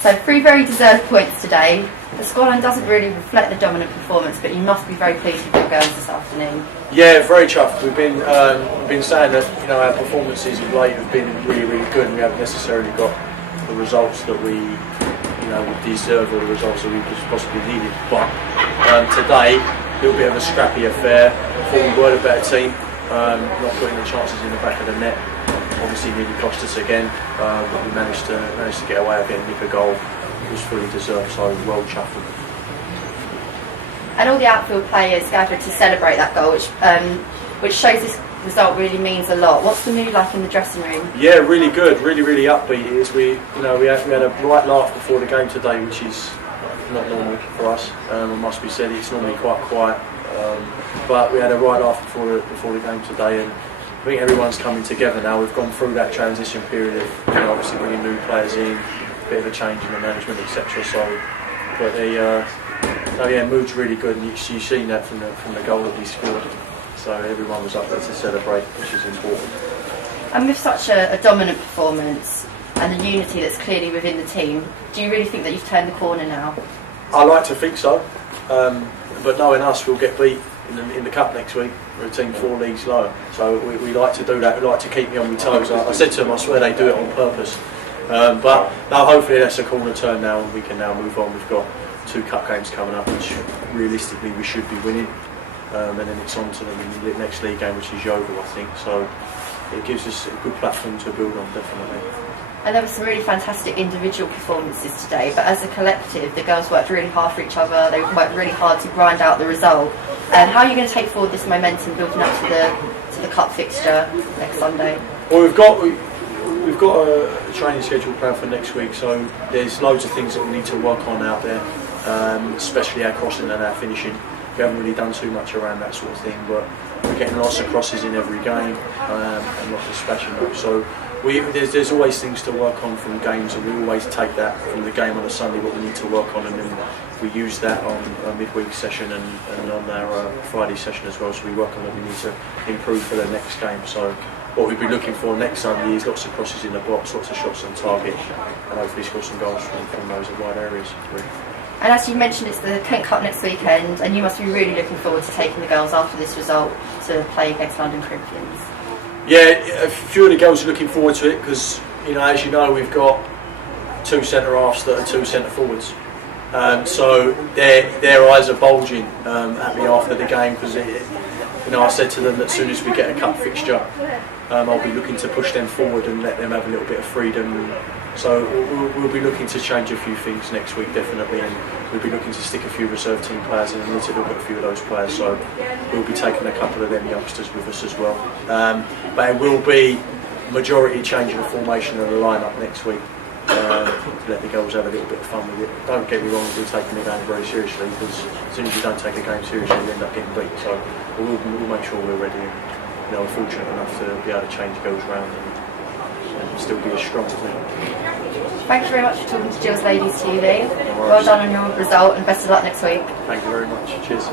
So 3 very deserved points today. The scoreline doesn't really reflect the dominant performance, but you must be very pleased with your girls this afternoon. Yeah, very chuffed. We've been saying that our performances of late have been really good, and we haven't necessarily got the results that we would deserve, or the results that we possibly needed. But today, a little bit of a scrappy affair. Thought we were the better team. Not putting the chances in the back of the net. Obviously, nearly cost us again, but we managed to get away with it and nick a goal. It was fully deserved, so well chuffed. And all the outfield players gathered to celebrate that goal, which shows this result really means a lot. What's the mood like in the dressing room? Yeah, really good, really upbeat. We had a bright laugh before the game today, which is not normal for us. It must be said, it's normally quite quiet, but we had a right laugh before the game today, and I think everyone's coming together now. We've gone through that transition period of obviously bringing new players in, a bit of a change in the management, etc. So, but the mood's really good, and you've seen that from the goal that we scored. So everyone was up there to celebrate, which is important. And with such a dominant performance and the unity that's clearly within the team, do you really think that you've turned the corner now? I like to think so, but knowing us, we'll get beat in the cup next week. We're a team 4 leagues lower, so we like to do that. We like to keep me on my toes. I said to them, I swear they do it on purpose. But now hopefully that's a corner turn now, and we can now move on. We've got 2 cup games coming up, which realistically we should be winning, and then it's on to the next league game, which is Yeovil, I think. So it gives us a good platform to build on, definitely. And there were some really fantastic individual performances today, but as a collective, the girls worked really hard for each other. They worked really hard to grind out the result. And how are you going to take forward this momentum building up to the cup fixture next Sunday? Well, we've got a training schedule planned for next week, so there's loads of things that we need to work on out there, especially our crossing and our finishing. We haven't really done too much around that sort of thing, but we're getting lots of crosses in every game, and lots of smashing those. So there's always things to work on from games, and we always take that from the game on a Sunday, what we need to work on, and then we use that on a midweek session and on our Friday session as well. So we work on what we need to improve for the next game. So what we'll be looking for next Sunday is lots of crosses in the box, lots of shots on target, and hopefully score some goals from those wide areas. And as you mentioned, it's the Kent Cup next weekend, and you must be really looking forward to taking the girls after this result to play against London Corinthians. Yeah, a few of the girls are looking forward to it because, as you know, we've got 2 centre halves that are 2 centre forwards. So their eyes are bulging at me after the game because I said to them that as soon as we get a cup fixture, I'll be looking to push them forward and let them have a little bit of freedom. So we'll be looking to change a few things next week, definitely, and we'll be looking to stick a few reserve team players in and need to look at a few of those players. So we'll be taking a couple of them youngsters with us as well. But it will be majority changing the formation of the lineup next week. Let the girls have a little bit of fun with it. Don't get me wrong, we're taking the game very seriously, because as soon as you don't take a game seriously, you end up getting beat. So we'll make sure we're ready, and we're fortunate enough to be able to change girls around and still be as strong as them. Thank you very much for talking to Lewes Ladies TV. Well done on your result, and best of luck next week. Thank you very much. Cheers.